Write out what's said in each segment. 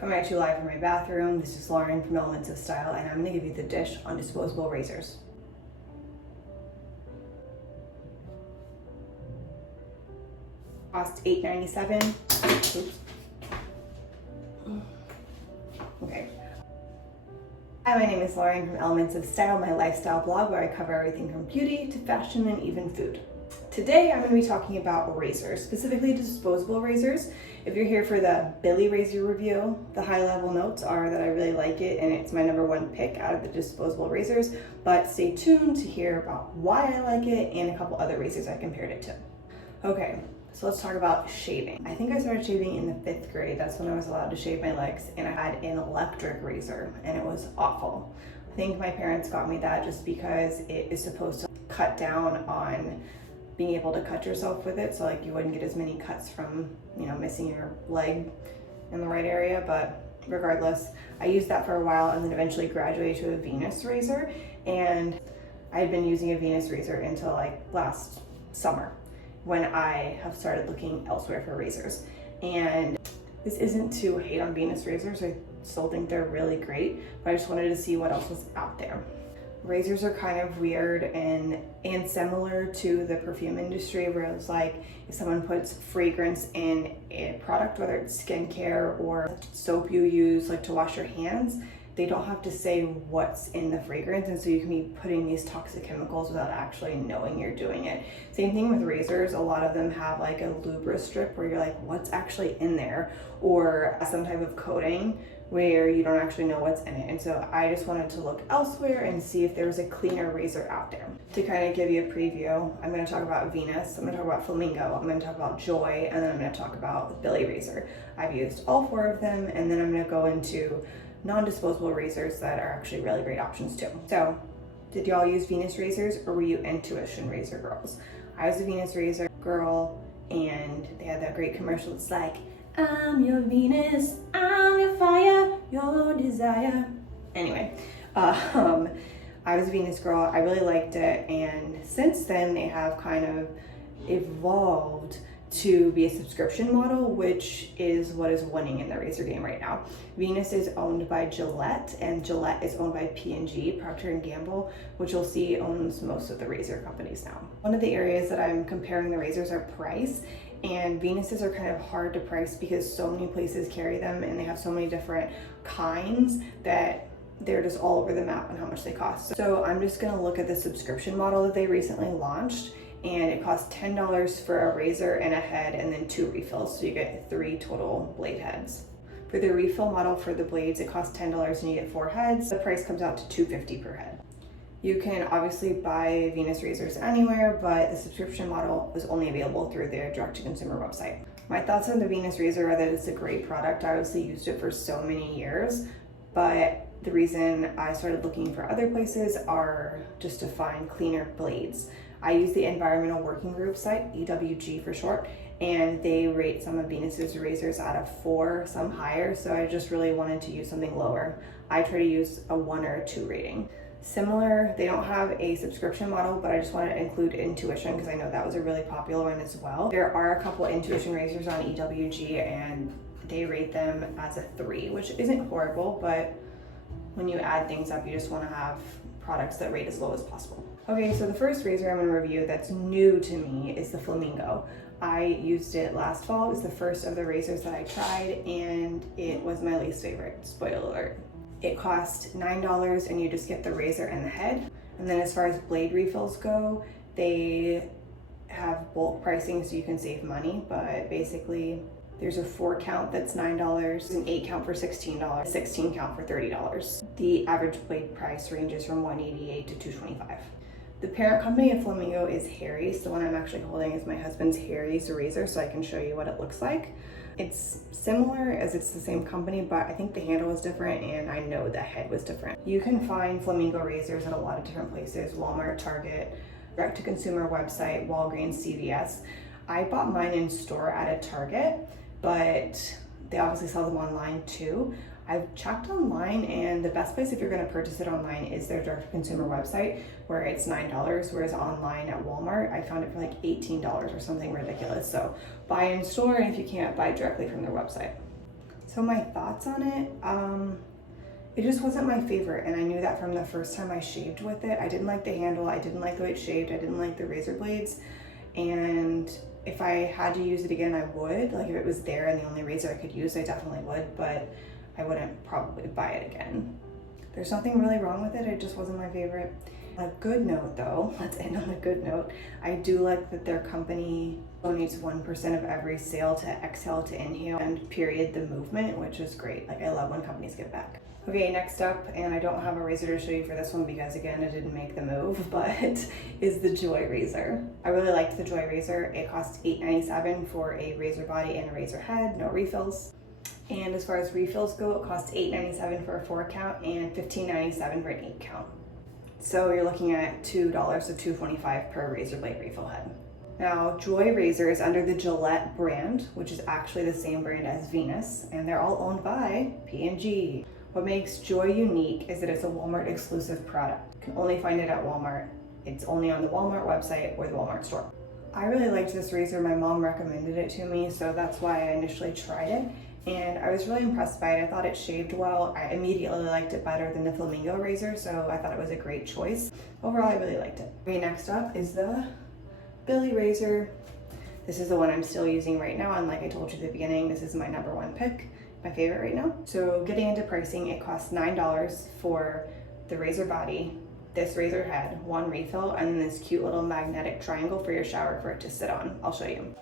Coming at you live from my bathroom, this is Lauren from Elements of Style, and I'm going to give you the dish on disposable razors. Cost $8.97. Oops. Okay. Hi, my name is Lauren from Elements of Style, my lifestyle blog where I cover everything from beauty to fashion and even food. Today I'm going to be talking about razors, specifically disposable razors. If you're here for the Billie razor review, the high level notes are that I really like it and it's my #1 pick out of the disposable razors, but stay tuned to hear about why I like it and a couple other razors I compared it to. Okay, so let's talk about shaving. I think I started shaving in the 5th grade. That's when I was allowed to shave my legs, and I had an electric razor and it was awful. I think my parents got me that just because it is supposed to cut down on being able to cut yourself with it, so like you wouldn't get as many cuts from, missing your leg in the right area. But regardless, I used that for a while and then eventually graduated to a Venus razor, and I had been using a Venus razor until like last summer when I have started looking elsewhere for razors. And this isn't to hate on Venus razors, I still think they're really great, but I just wanted to see what else was out there. Razors are kind of weird and similar to the perfume industry, where it's like if someone puts fragrance in a product, whether it's skincare or soap you use like to wash your hands, they don't have to say what's in the fragrance, and so you can be putting these toxic chemicals without actually knowing you're doing it. Same thing with razors. A lot of them have like a lubra strip where you're like, what's actually in there, or some type of coating where you don't actually know what's in it. And so I just wanted to look elsewhere and see if there was a cleaner razor out there. To kind of give you a preview, I'm going to talk about Venus, I'm going to talk about Flamingo, I'm going to talk about Joy, and then I'm going to talk about Billie razor. I've used all 4 of them, and then I'm going to go into non-disposable razors that are actually really great options too. So, did y'all use Venus razors, or were you intuition razor girls? I was a Venus razor girl, and they had that great commercial. It's like, I'm your Venus, I'm your fire, your desire. Anyway, I was a Venus girl. I really liked it, and since then they have kind of evolved to be a subscription model, which is what is winning in the razor game right now. Venus is owned by Gillette, and Gillette is owned by P&G, Procter & Gamble, which you'll see owns most of the razor companies now. One of the areas that I'm comparing the razors are price, and Venuses are kind of hard to price because so many places carry them and they have so many different kinds that they're just all over the map on how much they cost. So I'm just gonna look at the subscription model that they recently launched, and it costs $10 for a razor and a head and then 2 refills, so you get 3 total blade heads. For the refill model for the blades, it costs $10 and you get 4 heads. The price comes out to $250 per head. You can obviously buy Venus razors anywhere, but the subscription model is only available through their direct-to-consumer website. My thoughts on the Venus razor are that it's a great product. I obviously used it for so many years, but the reason I started looking for other places are just to find cleaner blades. I use the Environmental Working Group site, EWG for short, and they rate some of Venus's razors out of 4, some higher, so I just really wanted to use something lower. I try to use a 1 or a 2 rating. Similar, they don't have a subscription model, but I just wanted to include Intuition because I know that was a really popular one as well. There are a couple Intuition razors on EWG and they rate them as a 3, which isn't horrible, but when you add things up, you just want to have products that rate as low as possible. Okay, so the first razor I'm going to review that's new to me is the Flamingo. I used it last fall. It was the first of the razors that I tried, and it was my least favorite. Spoiler alert. It cost $9 and you just get the razor and the head. And then as far as blade refills go, they have bulk pricing so you can save money, but basically there's a 4 count that's $9, an 8 count for $16, 16 count for $30. The average blade price ranges from $188 to $225. The parent company of Flamingo is Harry's. The one I'm actually holding is my husband's Harry's razor, so I can show you what it looks like. It's similar as it's the same company, but I think the handle was different and I know the head was different. You can find Flamingo razors at a lot of different places: Walmart, Target, direct-to-consumer website, Walgreens, CVS. I bought mine in store at a Target, but they obviously sell them online too. I've checked online, and the best place if you're going to purchase it online is their direct-to-consumer website, where it's $9, whereas online at Walmart, I found it for like $18 or something ridiculous. So buy in store, and if you can't, buy directly from their website. So my thoughts on it, it just wasn't my favorite, and I knew that from the first time I shaved with it. I didn't like the handle, I didn't like the way it shaved, I didn't like the razor blades, and if I had to use it again, I would. Like if it was there and the only razor I could use, I definitely would, but I wouldn't probably buy it again. There's nothing really wrong with it, it just wasn't my favorite. On a good note though, let's end on a good note, I do like that their company donates 1% of every sale to Exhale to Inhale and period the movement, which is great. Like I love when companies give back. Okay, next up, and I don't have a razor to show you for this one because again, it didn't make the move, but is the Joy razor. I really liked the Joy razor. It cost $8.97 for a razor body and a razor head, no refills. And as far as refills go, it costs $8.97 for a 4 count and $15.97 for an 8 count. So you're looking at $2 to $2.25 per razor blade refill head. Now, Joy razor is under the Gillette brand, which is actually the same brand as Venus, and they're all owned by P&G. What makes Joy unique is that it's a Walmart exclusive product. You can only find it at Walmart. It's only on the Walmart website or the Walmart store. I really liked this razor. My mom recommended it to me, so that's why I initially tried it. And I was really impressed by it. I thought it shaved well. I immediately liked it better than the Flamingo razor, so I thought it was a great choice. Overall, I really liked it. Okay, next up is the Billie razor. This is the one I'm still using right now, and like I told you at the beginning, this is my #1 pick, my favorite right now. So getting into pricing, it costs $9 for the razor body, this razor head, 1 refill, and then this cute little magnetic triangle for your shower for it to sit on. I'll show you.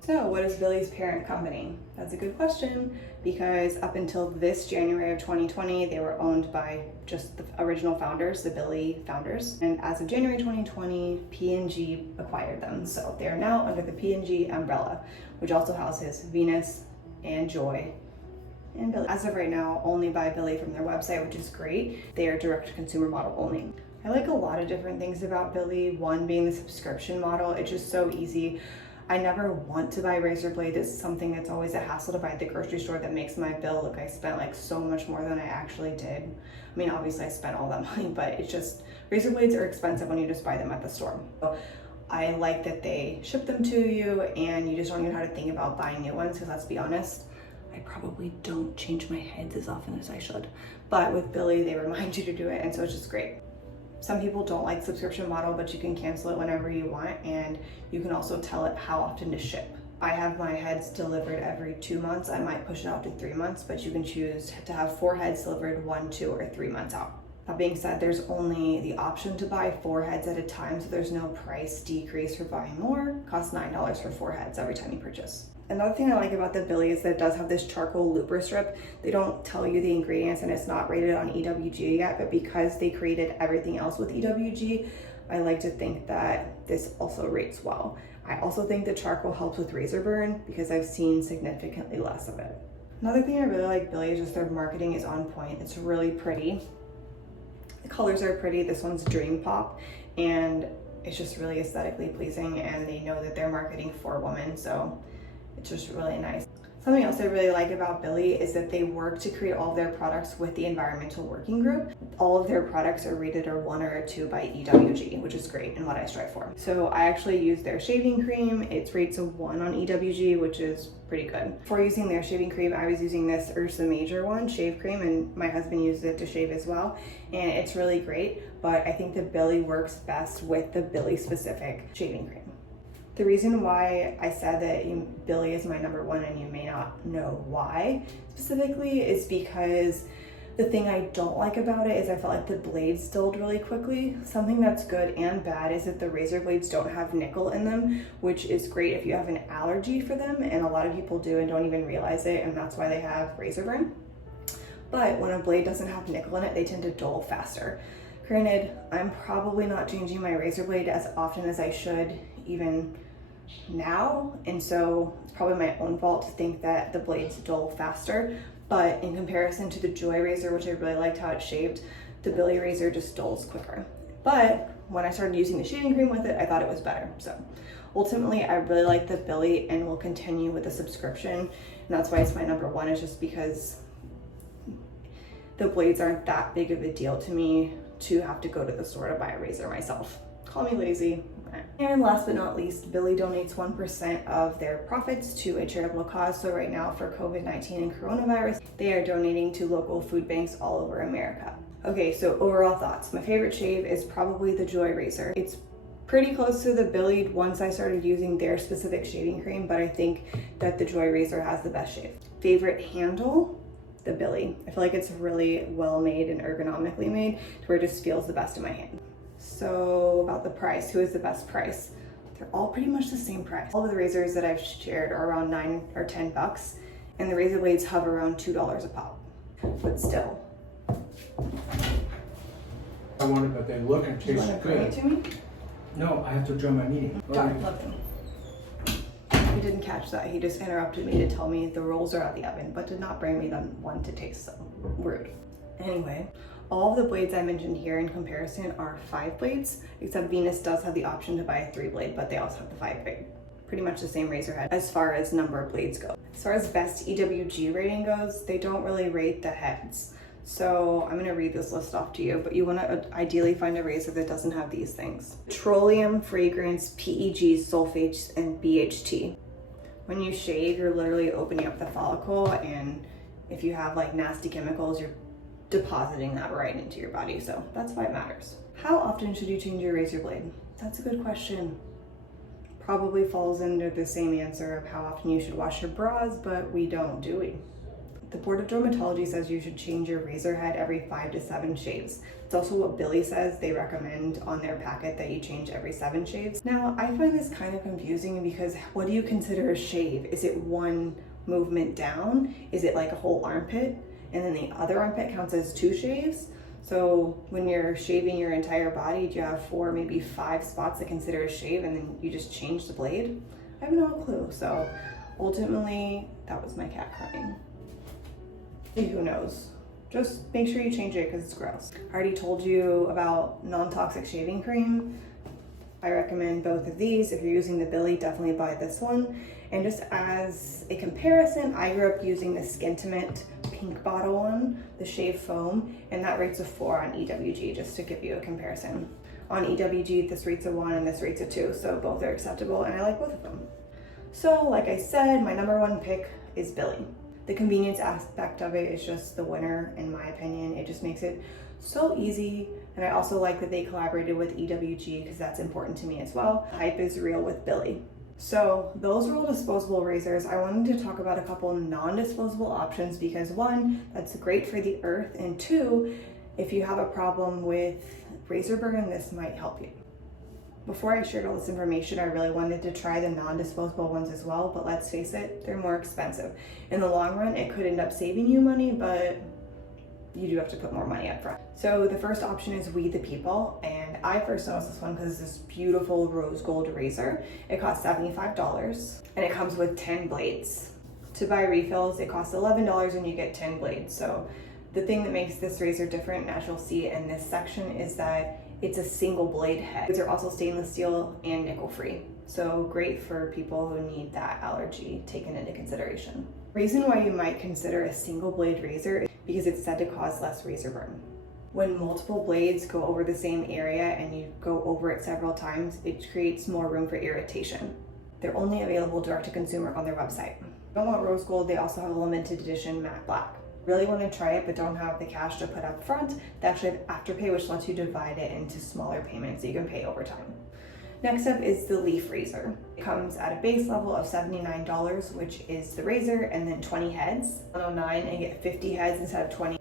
So what is Billie's parent company? That's a good question, because up until this January of 2020, they were owned by just the original founders, the Billie founders. And as of January 2020, P&G acquired them. So they're now under the P&G umbrella, which also houses Venus and Joy and Billie. As of right now, only buy Billie from their website, which is great. They are direct-to-consumer model only. I like a lot of different things about Billie. One being the subscription model. It's just so easy. I never want to buy razor blade. It's something that's always a hassle to buy at the grocery store that makes my bill look I spent like so much more than I actually did. I mean, obviously I spent all that money, but it's just, razor blades are expensive when you just buy them at the store. So I like that they ship them to you and you just don't even have to think about buying new ones, because let's be honest, I probably don't change my heads as often as I should. But with Billie, they remind you to do it, and so it's just great. Some people don't like subscription model, but you can cancel it whenever you want, and you can also tell it how often to ship. I have my heads delivered every 2 months. I might push it out to 3 months, but you can choose to have 4 heads delivered 1, 2, or 3 months out. That being said, there's only the option to buy 4 heads at a time, so there's no price decrease for buying more. It costs $9 for 4 heads every time you purchase. Another thing I like about the Billie is that it does have this charcoal looper strip. They don't tell you the ingredients, and it's not rated on EWG yet, but because they created everything else with EWG, I like to think that this also rates well. I also think the charcoal helps with razor burn because I've seen significantly less of it. Another thing I really like Billie is just their marketing is on point. It's really pretty. The colors are pretty. This one's Dream Pop, and it's just really aesthetically pleasing, and they know that they're marketing for women, so it's just really nice. Something else I really like about Billie is that they work to create all of their products with the Environmental Working Group. All of their products are rated a 1 or a 2 by EWG, which is great and what I strive for. So I actually use their shaving cream. It rates a 1 on EWG, which is pretty good. Before using their shaving cream, I was using this Ursa Major one, shave cream, and my husband used it to shave as well. And it's really great, but I think the Billie works best with the Billie specific shaving cream. The reason why I said that Billie is my #1, and you may not know why specifically, is because the thing I don't like about it is I felt like the blades dulled really quickly. Something that's good and bad is that the razor blades don't have nickel in them, which is great if you have an allergy for them, and a lot of people do and don't even realize it, and that's why they have razor burn. But when a blade doesn't have nickel in it, they tend to dull faster. Granted, I'm probably not changing my razor blade as often as I should even now, and so it's probably my own fault to think that the blades dull faster, but in comparison to the Joy razor, which I really liked how it shaved, the Billie razor just dulls quicker. But when I started using the shaving cream with it, I thought it was better. So ultimately, I really like the Billie and will continue with the subscription, and that's why it's my #1, is just because the blades aren't that big of a deal to me to have to go to the store to buy a razor myself. Call me lazy, And last but not least, Billie donates 1% of their profits to a charitable cause. So right now for COVID-19 and coronavirus, they are donating to local food banks all over America. Okay, so overall thoughts. My favorite shave is probably the Joy Razor. It's pretty close to the Billie once I started using their specific shaving cream, but I think that the Joy Razor has the best shave. Favorite handle? The Billie. I feel like it's really well made and ergonomically made to where it just feels the best in my hand. So about the price, who is the best price? They're all pretty much the same price. All of the razors that I've shared are around $9 or $10, and the razor blades hover around $2 a pop. But still. I want it, but they look and Do you taste want to bring it good. to me? No, I have to join my meeting. Darn, love him. He didn't catch that. He just interrupted me to tell me the rolls are out the oven, but did not bring me them one to taste, so rude. Anyway, all of the blades I mentioned here in comparison are 5 blades, except Venus does have the option to buy a 3 blade, but they also have the 5 blade. Pretty much the same razor head as far as number of blades go. As far as best EWG rating goes, they don't really rate the heads. So I'm gonna read this list off to you, but you wanna ideally find a razor that doesn't have these things. Petroleum, fragrance, PEG, sulfates, and BHT. When you shave, you're literally opening up the follicle, and if you have like nasty chemicals, you're depositing that right into your body, so that's why it matters. How often should you change your razor blade? That's a good question. Probably falls under the same answer of how often you should wash your bras, but we don't, do we? The Board of Dermatology says you should change your razor head every 5 to 7 shaves. It's also what Billie says they recommend on their packet, that you change every 7 shaves. Now, I find this kind of confusing because what do you consider a shave? Is it one movement down? Is it like a whole armpit? And then the other armpit counts as 2 shaves? So when you're shaving your entire body, do you have 4, maybe 5 spots that consider a shave, and then you just change the blade? I have no clue. So ultimately, that was my cat crying. Who knows? Just make sure you change it because it's gross. I already told you about non-toxic shaving cream. I recommend both of these. If you're using the Billie, definitely buy this one. And just as a comparison, I grew up using the Skintimate pink bottle one, the shave foam, and that rates a 4 on EWG, just to give you a comparison. On EWG, this rates a 1 and this rates a 2, so both are acceptable, and I like both of them. So like I said, my number 1 pick is Billie. The convenience aspect of it is just the winner, in my opinion. It just makes it so easy. And I also like that they collaborated with EWG because that's important to me as well. Hype is real with Billie. So those were all disposable razors. I wanted to talk about a couple non-disposable options because 1, that's great for the earth, and 2, if you have a problem with razor burn, this might help you. Before I shared all this information, I really wanted to try the non-disposable ones as well, but let's face it, they're more expensive. In the long run, it could end up saving you money, but you do have to put more money up front. So the first option is We the People, and I first noticed this one because it's this beautiful rose gold razor. It costs $75, and it comes with 10 blades. To buy refills, it costs $11 and you get 10 blades. So the thing that makes this razor different, and as you'll see in this section, is that it's a single blade head. These are also stainless steel and nickel free. So great for people who need that allergy taken into consideration. Reason why you might consider a single blade razor is because it's said to cause less razor burn. When multiple blades go over the same area and you go over it several times, it creates more room for irritation. They're only available direct to consumer on their website. If you don't want rose gold, they also have a limited edition matte black. Really want to try it but don't have the cash to put up front, they actually have Afterpay, which lets you divide it into smaller payments so you can pay over time. Next up is the Leaf razor. It comes at a base level of $79, which is the razor, and then 20 heads, $109, and get 50 heads instead of 20,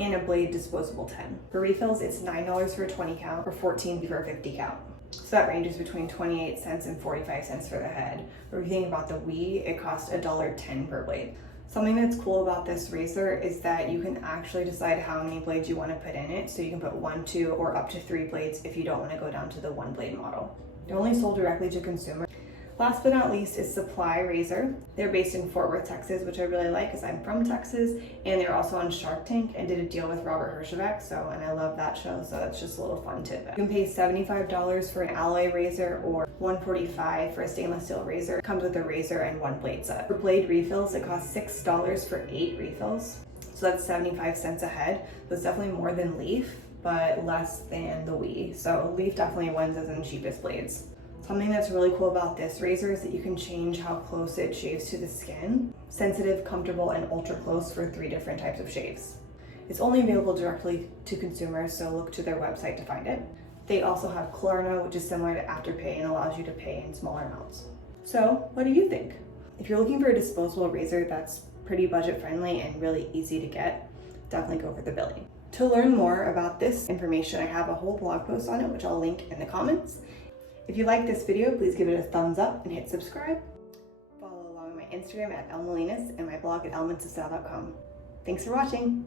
and a blade disposable 10. For refills, it's $9 for a 20 count or $14 for a 50 count. So that ranges between 28 cents and 45 cents for the head. But if you think about the We, it costs $1.10 per blade. Something that's cool about this razor is that you can actually decide how many blades you want to put in it. So you can put 1, 2, or up to 3 blades if you don't want to go down to the 1 blade model. They're only sold directly to consumers. Last but not least is Supply Razor. They're based in Fort Worth, Texas, which I really like because I'm from Texas, and they're also on Shark Tank and did a deal with Robert Herjavec, and I love that show, so that's just a little fun tidbit. You can pay $75 for an alloy razor or $145 for a stainless steel razor. It comes with a razor and 1 blade set. For blade refills, it costs $6 for 8 refills, so that's 75 cents a head. So it's definitely more than Leaf, but less than the We. So Leaf definitely wins as in cheapest blades. Something that's really cool about this razor is that you can change how close it shaves to the skin. Sensitive, comfortable, and ultra close for 3 different types of shaves. It's only available directly to consumers, so look to their website to find it. They also have Klarna, which is similar to Afterpay and allows you to pay in smaller amounts. So, what do you think? If you're looking for a disposable razor that's pretty budget friendly and really easy to get, definitely go for the Billie. To learn more about this information, I have a whole blog post on it, which I'll link in the comments. If you like this video, please give it a thumbs up and hit subscribe. Follow along on my Instagram at elmolinas and my blog at elementsofstyle.com. Thanks for watching.